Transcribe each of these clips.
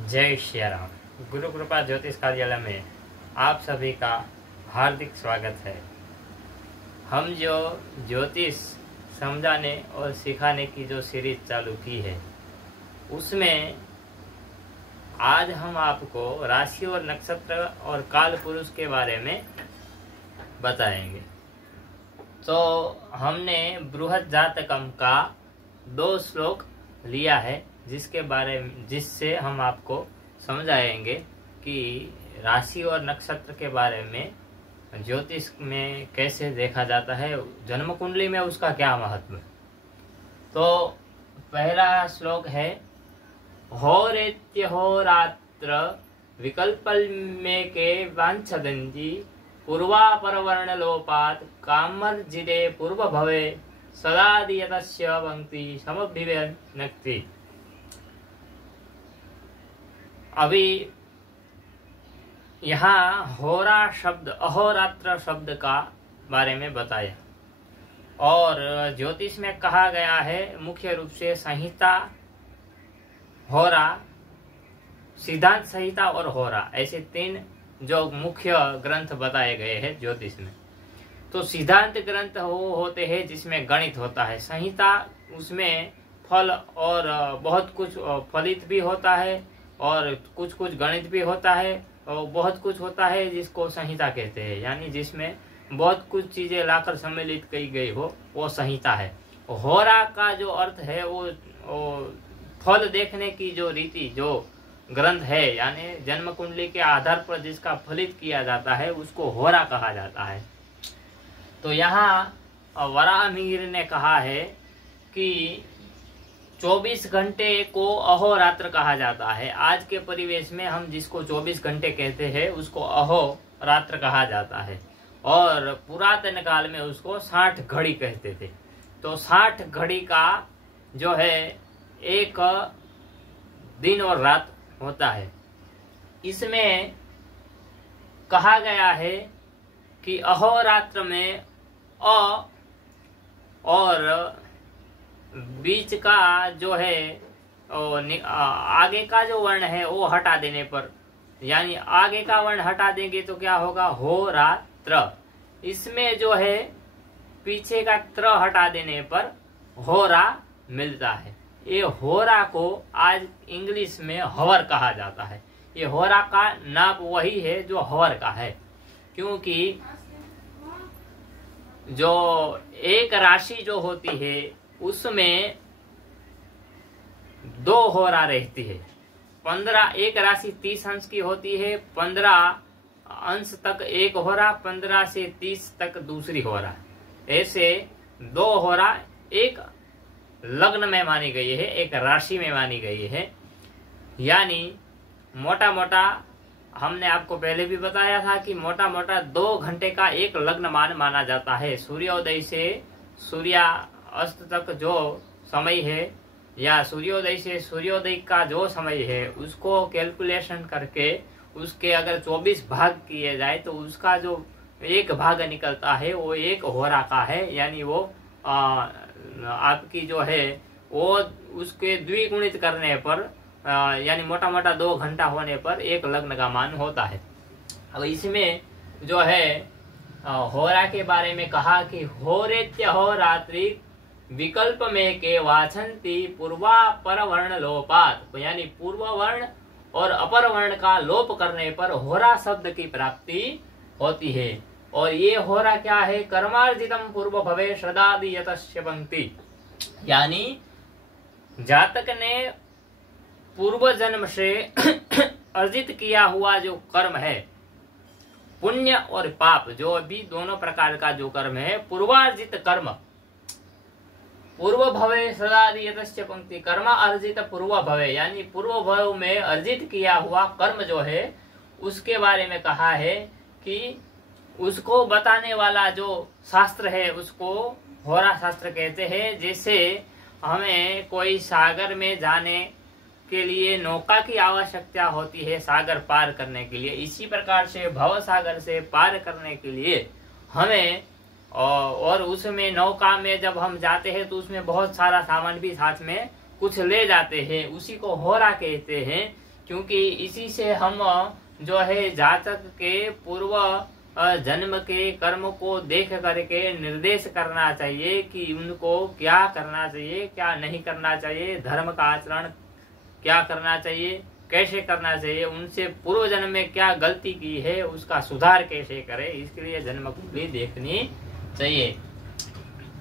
जय श्री राम। गुरु कृपा ज्योतिष कार्यालय में आप सभी का हार्दिक स्वागत है। हम जो ज्योतिष समझाने और सिखाने की जो सीरीज चालू की है, उसमें आज हम आपको राशि और नक्षत्र और काल पुरुष के बारे में बताएंगे। तो हमने बृहद जातकम का 2 श्लोक लिया है, जिससे हम आपको समझाएंगे कि राशि और नक्षत्र के बारे में ज्योतिष में कैसे देखा जाता है, जन्म कुंडली में उसका क्या महत्व है। तो पहला श्लोक है, होरेत्यहोरात्र विकल्पल्मे के वांछदन्ति पूर्वापरवर्ण लोपात कामर्जिते पूर्व भवे सदादियतस्य पंक्ति समभिव्यनक्ति। अभी यहाँ होरा शब्द, अहोरात्र शब्द का बारे में बताया और ज्योतिष में कहा गया है मुख्य रूप से संहिता, होरा, सिद्धांत संहिता और होरा, ऐसे 3 जो मुख्य ग्रंथ बताए गए हैं ज्योतिष में। तो सिद्धांत ग्रंथ वो होते हैं जिसमें गणित होता है, संहिता उसमें फल और बहुत कुछ फलित भी होता है और कुछ कुछ गणित भी होता है और बहुत कुछ होता है जिसको संहिता कहते हैं, यानी जिसमें बहुत कुछ चीजें लाकर सम्मिलित की गई हो, वो संहिता है। होरा का जो अर्थ है वो फल देखने की जो रीति, जो ग्रंथ है, यानी जन्म कुंडली के आधार पर जिसका फलित किया जाता है उसको होरा कहा जाता है। तो यहाँ वराहमिहिर ने कहा है कि 24 घंटे को अहोरात्र कहा जाता है। आज के परिवेश में हम जिसको 24 घंटे कहते हैं उसको अहोरात्र कहा जाता है और पुरातन काल में उसको 60 घड़ी कहते थे। तो 60 घड़ी का जो है एक दिन और रात होता है। इसमें कहा गया है कि अहोरात्र में अ और बीच का जो है आगे का जो वर्ण है वो हटा देने पर, यानी आगे का वर्ण हटा देंगे तो क्या होगा, होरात्र। इसमें जो है पीछे का त्र हटा देने पर होरा मिलता है। ये होरा को आज इंग्लिश में हवर कहा जाता है। ये होरा का नाप वही है जो हवर का है, क्योंकि जो एक राशि जो होती है उसमें 2 होरा रहती है। 15 एक राशि 30 अंश की होती है, 15 अंश तक एक होरा, 15 से 30 तक दूसरी होरा, ऐसे 2 होरा एक लग्न में मानी गई है, एक राशि में मानी गई है। यानी मोटा मोटा हमने आपको पहले भी बताया था कि मोटा मोटा 2 घंटे का एक लग्न माना जाता है। सूर्योदय से सूर्यास्त तक जो समय है या सूर्योदय से सूर्योदय का जो समय है उसको कैलकुलेशन करके उसके अगर 24 भाग किए जाए तो उसका जो एक भाग निकलता है वो एक होरा का है। यानी वो आपकी जो है वो उसके द्विगुणित करने पर यानी मोटा मोटा 2 घंटा होने पर एक लग्न का मान होता है। अब इसमें जो है होरा के बारे में कहा कि होरेत्य होरात्रि विकल्प में के वाछन्ति पूर्वा पर वर्ण लोपात, यानी पूर्व वर्ण और अपर वर्ण का लोप करने पर होरा शब्द की प्राप्ति होती है। और ये होरा क्या है, कर्मार्जितम पूर्व भवे श्रद्धादि यतस्य पंक्ति, यानी जातक ने पूर्व जन्म से अर्जित किया हुआ जो कर्म है, पुण्य और पाप, जो अभी दोनों प्रकार का जो कर्म है, पूर्वार्जित कर्म, पूर्व भवे सदादि यतस्य पंक्ति, कर्म अर्जित पूर्व भवे, यानी पूर्व भव में अर्जित किया हुआ कर्म जो है उसके बारे में कहा है कि उसको बताने वाला जो शास्त्र है उसको होरा शास्त्र कहते हैं। जैसे हमें कोई सागर में जाने के लिए नौका की आवश्यकता होती है सागर पार करने के लिए, इसी प्रकार से भव सागर से पार करने के लिए हमें और उसमें नौका में जब हम जाते हैं तो उसमें बहुत सारा सामान भी साथ में कुछ ले जाते हैं, उसी को होरा कहते हैं। क्योंकि इसी से हम जो है जातक के पूर्व जन्म के कर्म को देख करके निर्देश करना चाहिए कि उनको क्या करना चाहिए, क्या नहीं करना चाहिए, धर्म का आचरण क्या करना चाहिए, कैसे करना चाहिए, उनसे पूर्व जन्म में क्या गलती की है उसका सुधार कैसे करे, इसके लिए जन्म कुंडली देखनी चाहिए।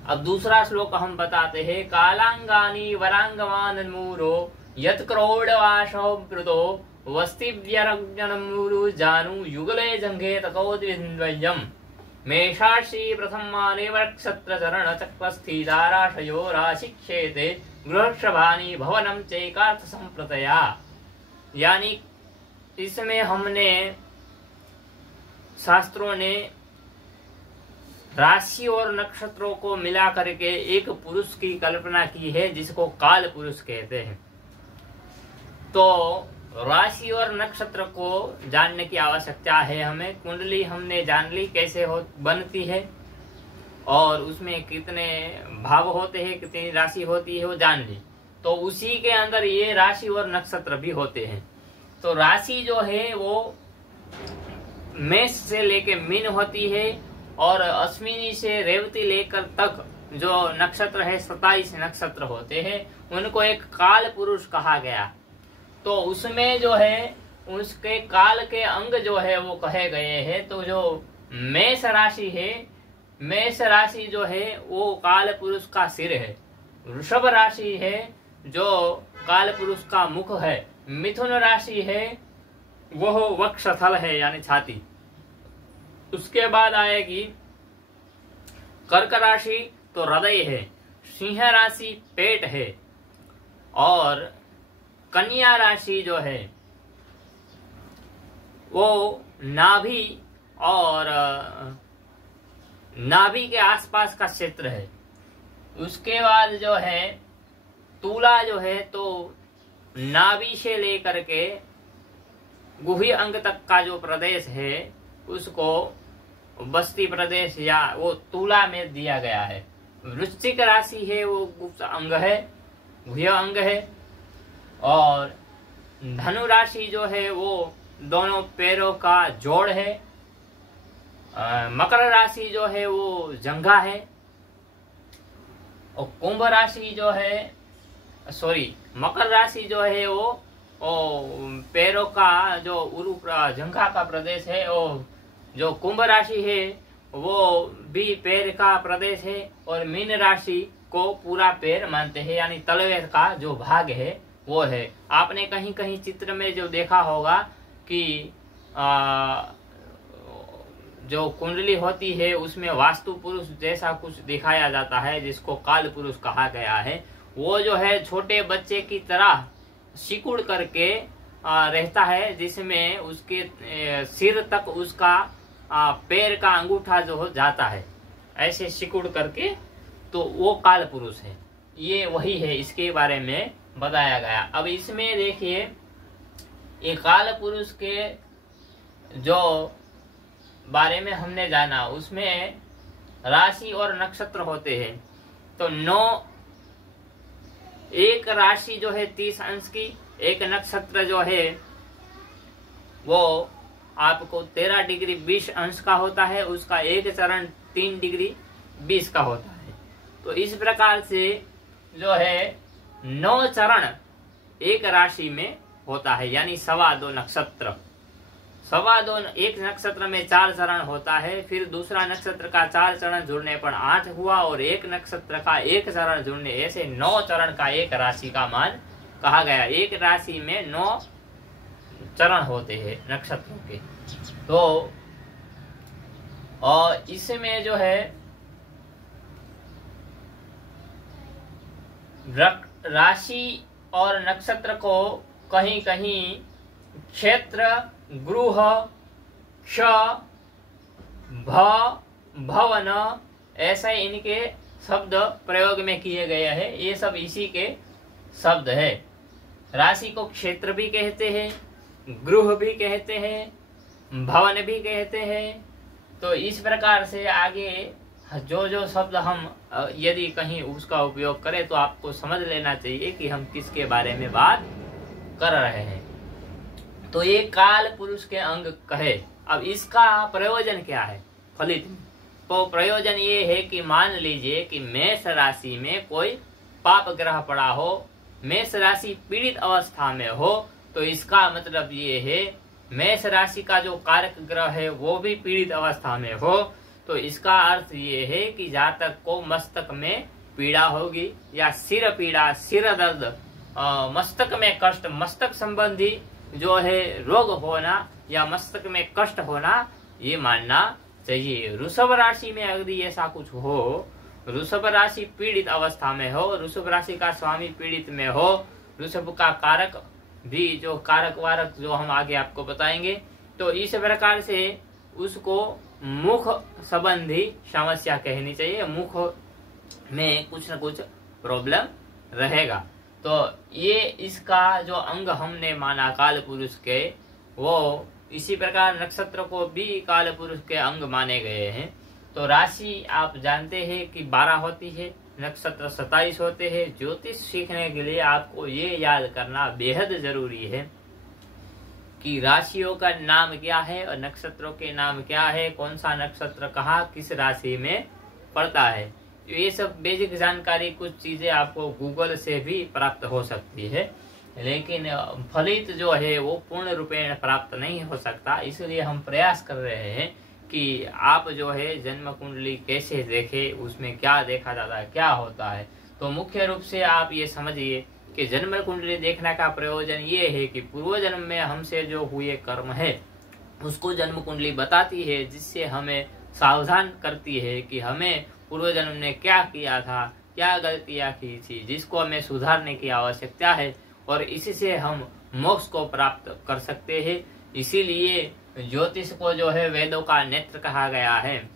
अब दूसरा श्लोक हम बताते हैं, कालांगानी वरांगमान मूरो यत क्रोडवाशो मृदो वस्तिव्यरज्ञनमूरु जानु युगले जंघे तकोद्विन्द्वयम् मेषार्षि प्रथमाने वक्षत्र चरण चक्रस्थी दाराशयो राशिक्षेते गृहश्रभानि भवनम चैकार्थ संप्रतया। यानी इसमें हमने शास्त्रों ने राशि और नक्षत्रों को मिला करके एक पुरुष की कल्पना की है जिसको काल पुरुष कहते हैं। तो राशि और नक्षत्र को जानने की आवश्यकता है हमें। कुंडली हमने जान ली कैसे बनती है और उसमें कितने भाव होते हैं, कितनी राशि होती है वो जान ली। तो उसी के अंदर ये राशि और नक्षत्र भी होते हैं। तो राशि जो है वो मेष से लेके मीन होती है और अश्विनी से रेवती लेकर तक जो नक्षत्र है 27 नक्षत्र होते हैं, उनको एक काल पुरुष कहा गया। तो उसमें जो है उसके काल के अंग जो है वो कहे गए हैं। तो जो मेष राशि है, मेष राशि जो है वो काल पुरुष का सिर है। वृषभ राशि है जो काल पुरुष का मुख है। मिथुन राशि है वह वक्षस्थल है यानी छाती। उसके बाद आएगी कर्क राशि तो हृदय है। सिंह राशि पेट है और कन्या राशि जो है वो नाभि और नाभि के आसपास का क्षेत्र है। उसके बाद जो है तुला जो है तो नाभि से लेकर के गुही अंग तक का जो प्रदेश है उसको बस्ती प्रदेश या वो तुला में दिया गया है। वृश्चिक राशि है वो गुप्त अंग है, गुह्य अंग है। और धनु राशि जो है वो दोनों पैरों का जोड़ है। मकर राशि जो है वो जंघा है। और कुंभ राशि जो है मकर राशि जो है वो पैरों का जो जंघा का प्रदेश है। और जो कुंभ राशि है वो भी पैर का प्रदेश है। और मीन राशि को पूरा पैर मानते हैं यानी तलवे का जो भाग है वो है। आपने कहीं कहीं चित्र में जो देखा होगा कि जो कुंडली होती है उसमें वास्तु पुरुष जैसा कुछ दिखाया जाता है जिसको काल पुरुष कहा गया है। वो जो है छोटे बच्चे की तरह सिकुड़ करके रहता है, जिसमें उसके सिर तक उसका पैर का अंगूठा जो हो जाता है ऐसे सिकुड़ करके, तो वो काल पुरुष है। ये वही है, इसके बारे में बताया गया। अब इसमें देखिए ये काल पुरुष के जो बारे में हमने जाना, उसमें राशि और नक्षत्र होते हैं। तो 9 एक राशि जो है 30 अंश की, एक नक्षत्र जो है वो आपको 13 डिग्री 20 अंश का होता है, उसका एक चरण 3 डिग्री 20 का होता है। तो इस प्रकार से जो है 9 चरण एक राशि में होता है, यानी 2.25 नक्षत्र। 2.25 एक नक्षत्र में 4 चरण होता है, फिर दूसरा नक्षत्र का 4 चरण जुड़ने पर 8 हुआ, और एक नक्षत्र का 1 चरण जुड़ने, ऐसे 9 चरण का एक राशि का मान कहा गया। एक राशि में 9 चरण होते हैं नक्षत्रों के। तो और इसमें जो है राशि और नक्षत्र को कहीं कहीं क्षेत्र, गृह, क्ष, भवन ऐसे इनके शब्द प्रयोग में किए गए हैं। ये सब इसी के शब्द है। राशि को क्षेत्र भी कहते हैं, गृह भी कहते हैं, भवन भी कहते हैं। तो इस प्रकार से आगे जो जो शब्द हम यदि कहीं उसका उपयोग करें तो आपको समझ लेना चाहिए कि हम किसके बारे में बात कर रहे हैं। तो ये काल पुरुष के अंग कहे। अब इसका प्रयोजन क्या है फलित में? तो प्रयोजन ये है कि मान लीजिए कि मेष राशि में कोई पाप ग्रह पड़ा हो, मेष राशि पीड़ित अवस्था में हो, तो इसका मतलब ये है मेष राशि का जो कारक ग्रह है वो भी पीड़ित अवस्था में हो, तो इसका अर्थ ये है कि जातक को मस्तक में पीड़ा होगी या सिर पीड़ा, सिर दर्द, मस्तक में कष्ट, मस्तक संबंधी जो है रोग होना या मस्तक में कष्ट होना, ये मानना चाहिए। वृषभ राशि में यदि ऐसा कुछ हो, वृषभ राशि पीड़ित अवस्था में हो, वृषभ राशि का स्वामी पीड़ित में हो, वृषभ का कारक भी जो कारक वारक जो हम आगे आपको बताएंगे, तो इस प्रकार से उसको मुख संबंधी समस्या कहनी चाहिए, मुख में कुछ न कुछ प्रॉब्लम रहेगा। तो ये इसका जो अंग हमने माना काल पुरुष के, वो इसी प्रकार नक्षत्र को भी काल पुरुष के अंग माने गए हैं। तो राशि आप जानते हैं कि 12 होती है, नक्षत्र 27 होते हैं। ज्योतिष सीखने के लिए आपको ये याद करना बेहद जरूरी है कि राशियों का नाम क्या है और नक्षत्रों के नाम क्या है, कौन सा नक्षत्र कहाँ किस राशि में पड़ता है। ये सब बेसिक जानकारी, कुछ चीजें आपको गूगल से भी प्राप्त हो सकती है, लेकिन फलित जो है वो पूर्ण रूपेण प्राप्त नहीं हो सकता। इसलिए हम प्रयास कर रहे हैं कि आप जो है जन्म कुंडली कैसे देखें, उसमें क्या देखा जाता है, क्या होता है। तो मुख्य रूप से आप ये समझिए कि जन्म कुंडली देखने का प्रयोजन ये है कि पूर्व जन्म में हमसे जो हुए कर्म है उसको जन्म कुंडली बताती है, जिससे हमें सावधान करती है कि हमें पूर्व जन्म ने क्या किया था, क्या गलतियां की थी, जिसको हमें सुधारने की आवश्यकता है, और इससे हम मोक्ष को प्राप्त कर सकते हैं। इसीलिए ज्योतिष को जो है वेदों का नेत्र कहा गया है।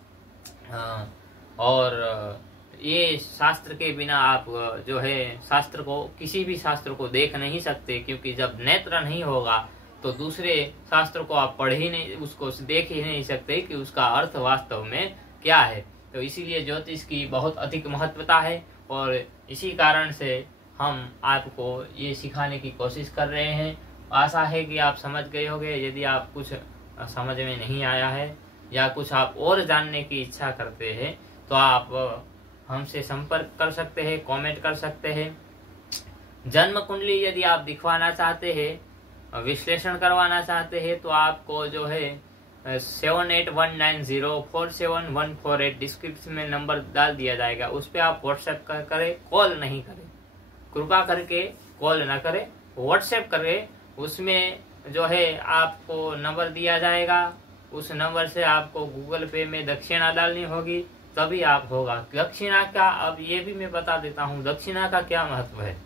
और ये शास्त्र के बिना आप जो है शास्त्र को, किसी भी शास्त्र को देख नहीं सकते, क्योंकि जब नेत्र नहीं होगा तो दूसरे शास्त्र को आप पढ़ ही नहीं, उसको देख ही नहीं सकते कि उसका अर्थ वास्तव में क्या है। तो इसीलिए ज्योतिष की बहुत अधिक महत्वता है, और इसी कारण से हम आपको ये सिखाने की कोशिश कर रहे हैं। आशा है कि आप समझ गए होंगे। यदि आप कुछ समझ में नहीं आया है या कुछ आप और जानने की इच्छा करते हैं तो आप हमसे संपर्क कर सकते हैं, कमेंट कर सकते हैं। जन्म कुंडली यदि आप दिखवाना चाहते हैं, विश्लेषण करवाना चाहते हैं, तो आपको जो है 7819047148 डिस्क्रिप्शन में नंबर डाल दिया जाएगा, उस पर आप व्हाट्सएप करें, कॉल नहीं करें, कृपा करके कॉल न करें, व्हाट्सएप करें। उसमें जो है आपको नंबर दिया जाएगा, उस नंबर से आपको गूगल पे में दक्षिणा डालनी होगी, तभी आप होगा। दक्षिणा का अब ये भी मैं बता देता हूँ, दक्षिणा का क्या महत्व है।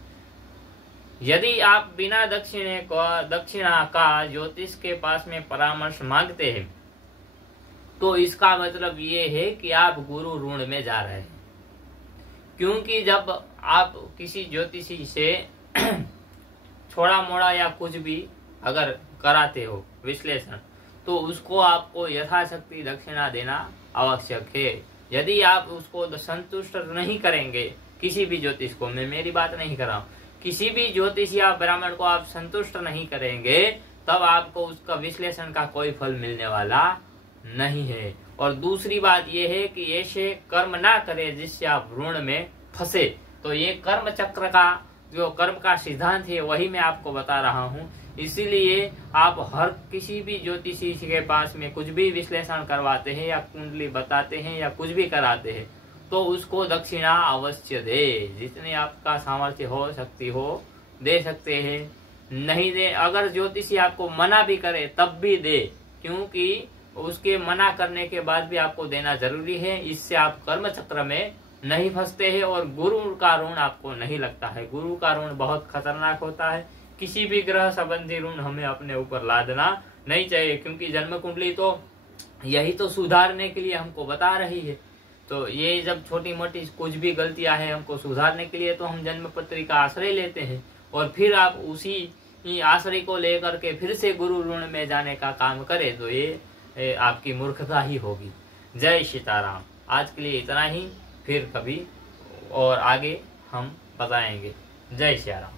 यदि आप बिना दक्षिणा का ज्योतिष के पास में परामर्श मांगते हैं, तो इसका मतलब ये है कि आप गुरु ऋण में जा रहे हैं। क्योंकि जब आप किसी ज्योतिषी से छोड़ा मोड़ा या कुछ भी अगर कराते हो विश्लेषण, तो उसको आपको यथाशक्ति दक्षिणा देना आवश्यक है। यदि आप उसको संतुष्ट नहीं करेंगे, किसी भी ज्योतिष को, मैं मेरी बात नहीं कर रहा हूँ, किसी भी ज्योतिष या ब्राह्मण को आप संतुष्ट नहीं करेंगे, तब आपको उसका विश्लेषण का कोई फल मिलने वाला नहीं है। और दूसरी बात यह है कि ऐसे कर्म ना करें जिससे आप ऋण में फंसे। तो ये कर्म चक्र का जो कर्म का सिद्धांत है वही मैं आपको बता रहा हूँ। इसीलिए आप हर किसी भी ज्योतिषी के पास में कुछ भी विश्लेषण करवाते हैं या कुंडली बताते हैं या कुछ भी कराते हैं, तो उसको दक्षिणा अवश्य दे। जितनी आपका सामर्थ्य हो सकती हो दे सकते हैं, नहीं दे, अगर ज्योतिषी आपको मना भी करे तब भी दे, क्योंकि उसके मना करने के बाद भी आपको देना जरूरी है। इससे आप कर्म चक्र में नहीं फंसते हैं और गुरु का ऋण आपको नहीं लगता है। गुरु का ऋण बहुत खतरनाक होता है। किसी भी ग्रह संबंधी ऋण हमें अपने ऊपर लादना नहीं चाहिए, क्योंकि जन्म कुंडली तो यही तो सुधारने के लिए हमको बता रही है। तो ये जब छोटी मोटी कुछ भी गलतियां हैं हमको सुधारने के लिए, तो हम जन्म पत्री का आश्रय लेते हैं, और फिर आप उसी आश्रय को लेकर के फिर से गुरु ऋण में जाने का काम करें, तो ये आपकी मूर्खता ही होगी। जय सीताराम। आज के लिए इतना ही, फिर कभी और आगे हम बताएंगे। जय श्री राम।